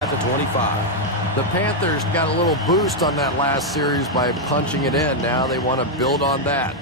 At the 25. The Panthers got a little boost on that last series by punching it in. Now they want to build on that.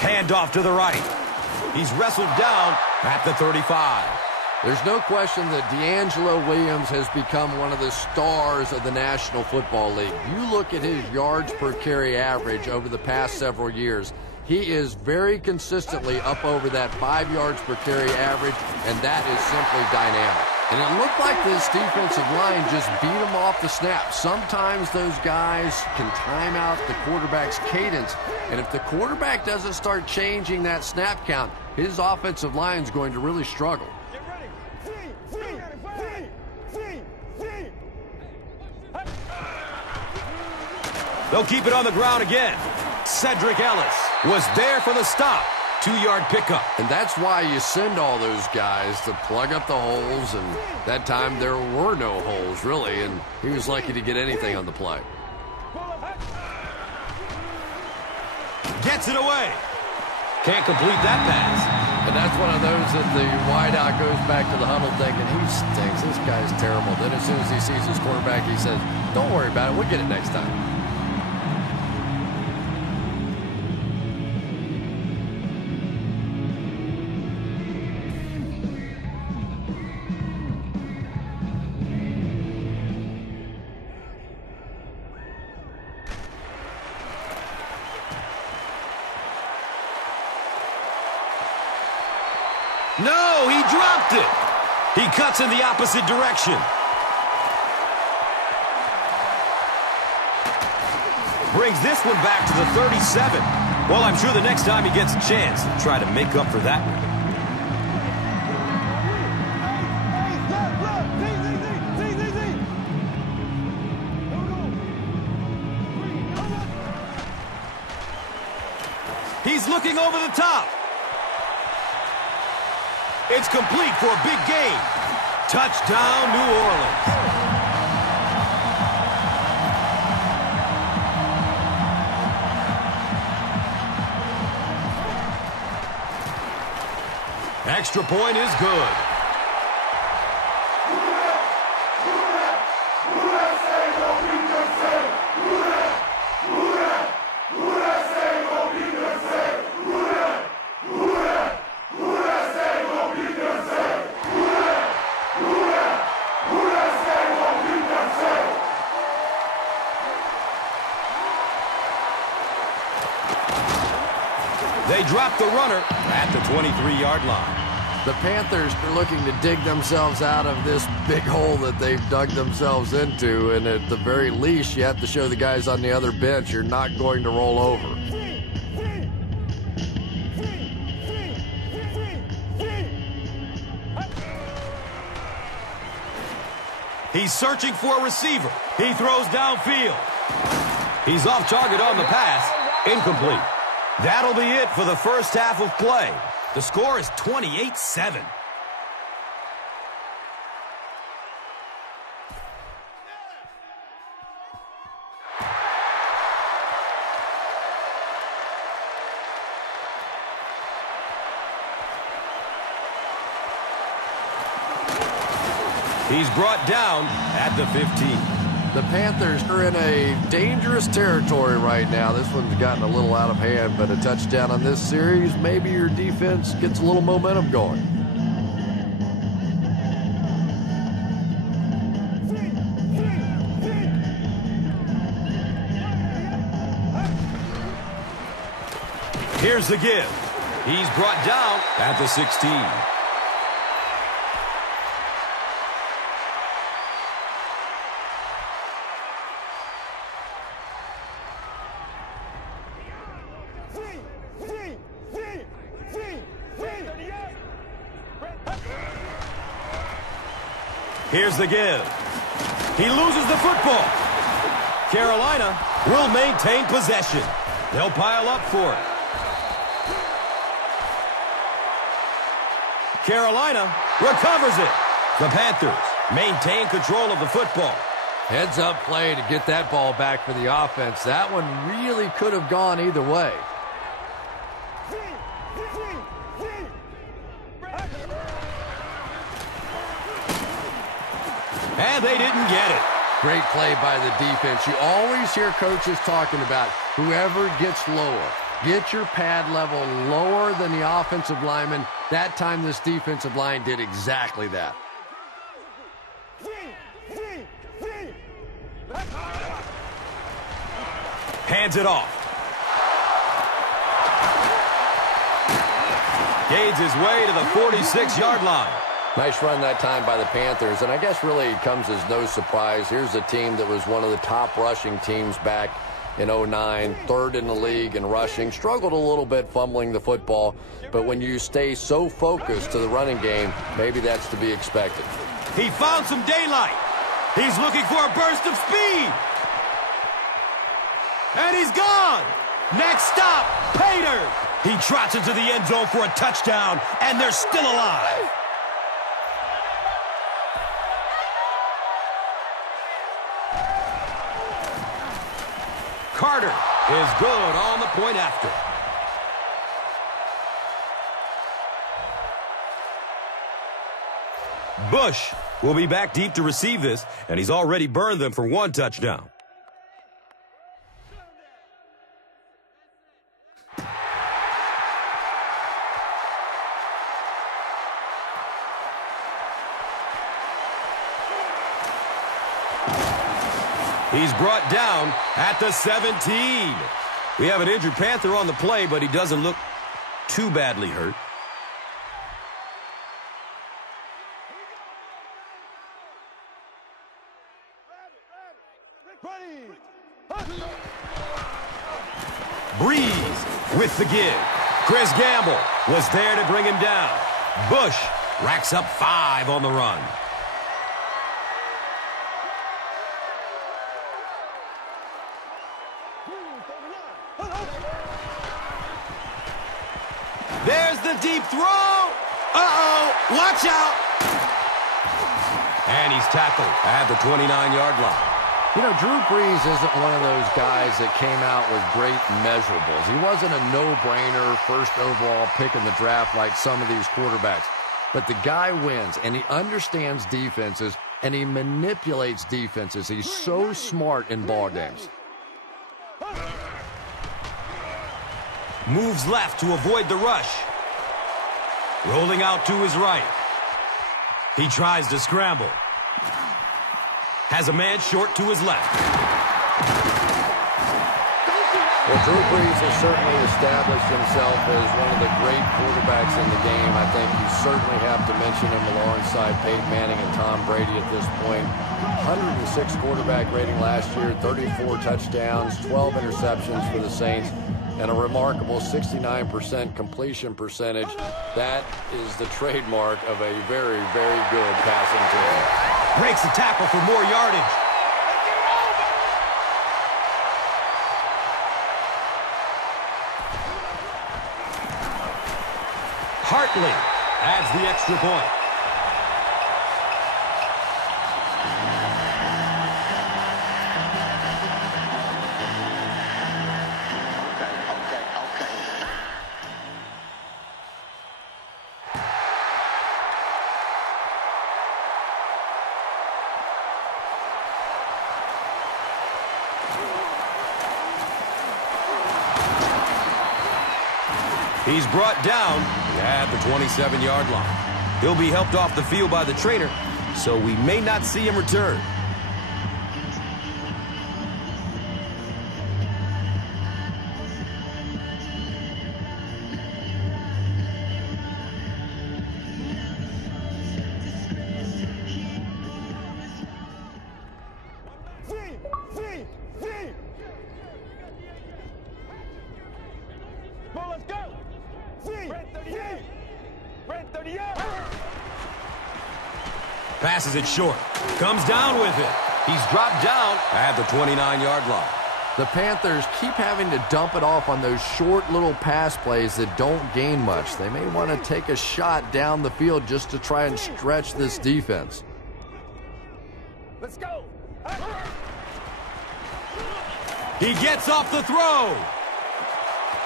Handoff to the right. He's wrestled down at the 35. There's no question that D'Angelo Williams has become one of the stars of the National Football League. You look at his yards per carry average over the past several years. He is very consistently up over that 5 yards per carry average, and that is simply dynamic. And it looked like this defensive line just beat him off the snap. Sometimes those guys can time out the quarterback's cadence, and if the quarterback doesn't start changing that snap count, his offensive line is going to really struggle. They'll keep it on the ground again. Cedric Ellis was there for the stop. 2-yard pickup. And that's why you send all those guys to plug up the holes, and that time there were no holes, really, and he was lucky to get anything on the play. Gets it away. Can't complete that pass. And that's one of those that the wideout goes back to the huddle thinking, he stinks, this guy's terrible. Then as soon as he sees his quarterback, he says, don't worry about it, we'll get it next time. No, he dropped it. He cuts in the opposite direction. Brings this one back to the 37. Well, I'm sure the next time he gets a chance, he'll try to make up for that one. He's looking over the top. It's complete for a big gain. Touchdown, New Orleans. Extra point is good. They drop the runner at the 23-yard line. The Panthers are looking to dig themselves out of this big hole that they've dug themselves into, and at the very least, you have to show the guys on the other bench you're not going to roll over. He's searching for a receiver. He throws downfield. He's off target on the pass. Incomplete. That'll be it for the first half of play. The score is 28-7. He's brought down at the 15. The Panthers are in a dangerous territory right now. This one's gotten a little out of hand, but a touchdown on this series, maybe your defense gets a little momentum going. Here's the give. He's brought down at the 16. Here's the give. He loses the football. Carolina will maintain possession. They'll pile up for it. Carolina recovers it. The Panthers maintain control of the football. Heads up play to get that ball back for the offense. That one really could have gone either way. And they didn't get it. Great play by the defense. You always hear coaches talking about whoever gets lower. Get your pad level lower than the offensive lineman. That time this defensive line did exactly that. Hands it off. Gaids his way to the 46-yard line. Nice run that time by the Panthers, and I guess really it comes as no surprise. Here's a team that was one of the top rushing teams back in 2009, third in the league in rushing, struggled a little bit fumbling the football, but when you stay so focused to the running game, maybe that's to be expected. He found some daylight. He's looking for a burst of speed. And he's gone. Next stop, Pater. He trots into the end zone for a touchdown, and they're still alive. Carter is good on the point after. Bush will be back deep to receive this, and he's already burned them for one touchdown. He's brought down at the 17. We have an injured Panther on the play, but he doesn't look too badly hurt. Breeze with the give. Chris Gamble was there to bring him down. Bush racks up 5 on the run. There's the deep throw. Uh-oh, watch out. And he's tackled at the 29-yard line. You know, Drew Brees isn't one of those guys that came out with great measurables. He wasn't a no-brainer first overall pick in the draft like some of these quarterbacks. But the guy wins, and he understands defenses, and he manipulates defenses. He's so smart in ball games. Moves left to avoid the rush. Rolling out to his right. He tries to scramble. Has a man short to his left. Well, Drew Brees has certainly established himself as one of the great quarterbacks in the game. I think you certainly have to mention him alongside Peyton Manning and Tom Brady at this point. 106 quarterback rating last year, 34 touchdowns, 12 interceptions for the Saints, and a remarkable 69% completion percentage. That is the trademark of a very, very good passing team. Breaks the tackle for more yardage. Hartley adds the extra point. He's brought down at the 27-yard line. He'll be helped off the field by the trainer, so we may not see him return. Passes it short. Comes down with it. He's dropped down at the 29-yard line. The Panthers keep having to dump it off on those short little pass plays that don't gain much. They may want to take a shot down the field just to try and stretch this defense. Let's go. He gets off the throw.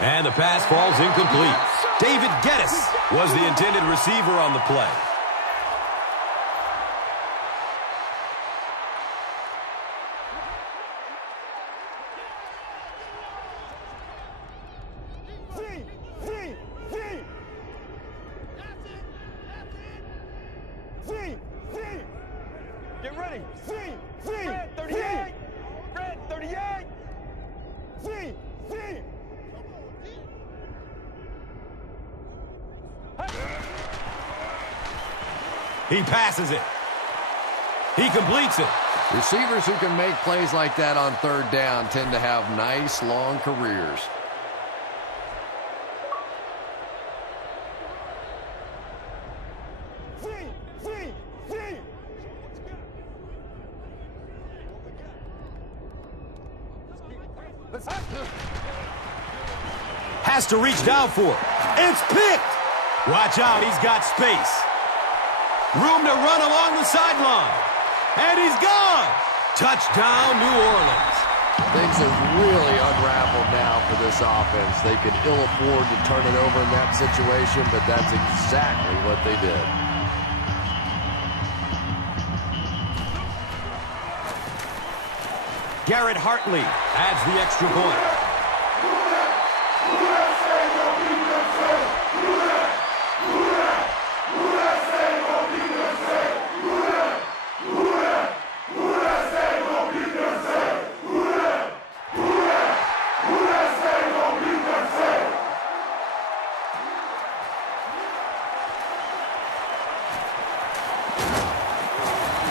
And the pass falls incomplete. David Geddes was the intended receiver on the play. Get ready. Red 38. Red 38. He passes it. He completes it. Receivers who can make plays like that on third down tend to have nice, long careers. Has to reach down for it. It's picked. Watch out, he's got space. Room to run along the sideline. And he's gone. Touchdown, New Orleans. Things have really unraveled now for this offense. They could ill afford to turn it over in that situation, but that's exactly what they did. Garrett Hartley adds the extra point.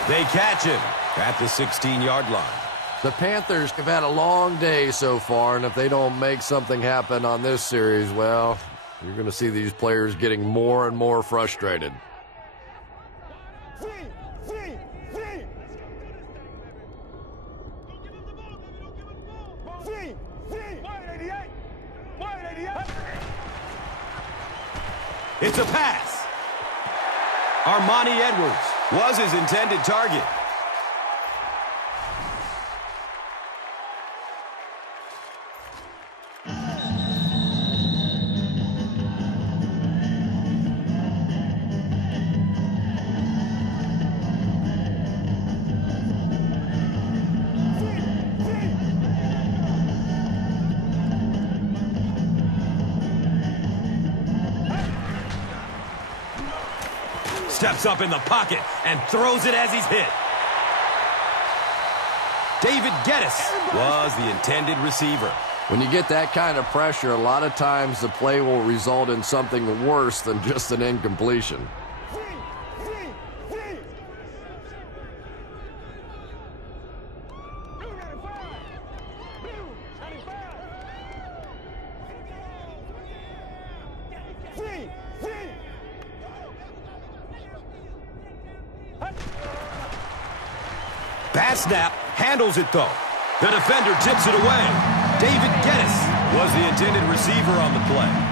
They catch him at the 16-yard line. The Panthers have had a long day so far, and if they don't make something happen on this series, well, you're going to see these players getting more and more frustrated. It's a pass. Armani Edwards was his intended target. Steps up in the pocket and throws it as he's hit. David Geddes was the intended receiver. When you get that kind of pressure, a lot of times the play will result in something worse than just an incompletion. Bad snap, handles it though. The defender tips it away. David Geddes was the intended receiver on the play.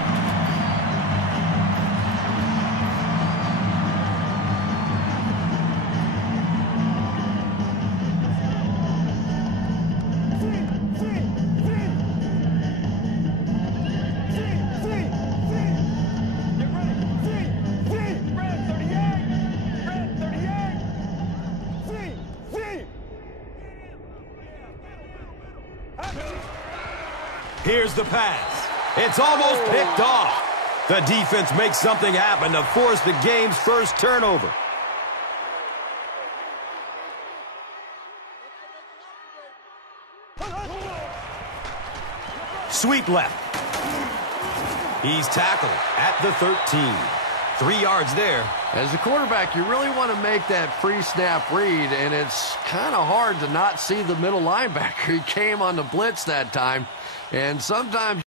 Here's the pass. It's almost picked off. The defense makes something happen to force the game's first turnover. Sweep left. He's tackled at the 13. 3 yards there. As a quarterback, you really want to make that pre-snap read, and it's kind of hard to not see the middle linebacker. He came on the blitz that time, and sometimes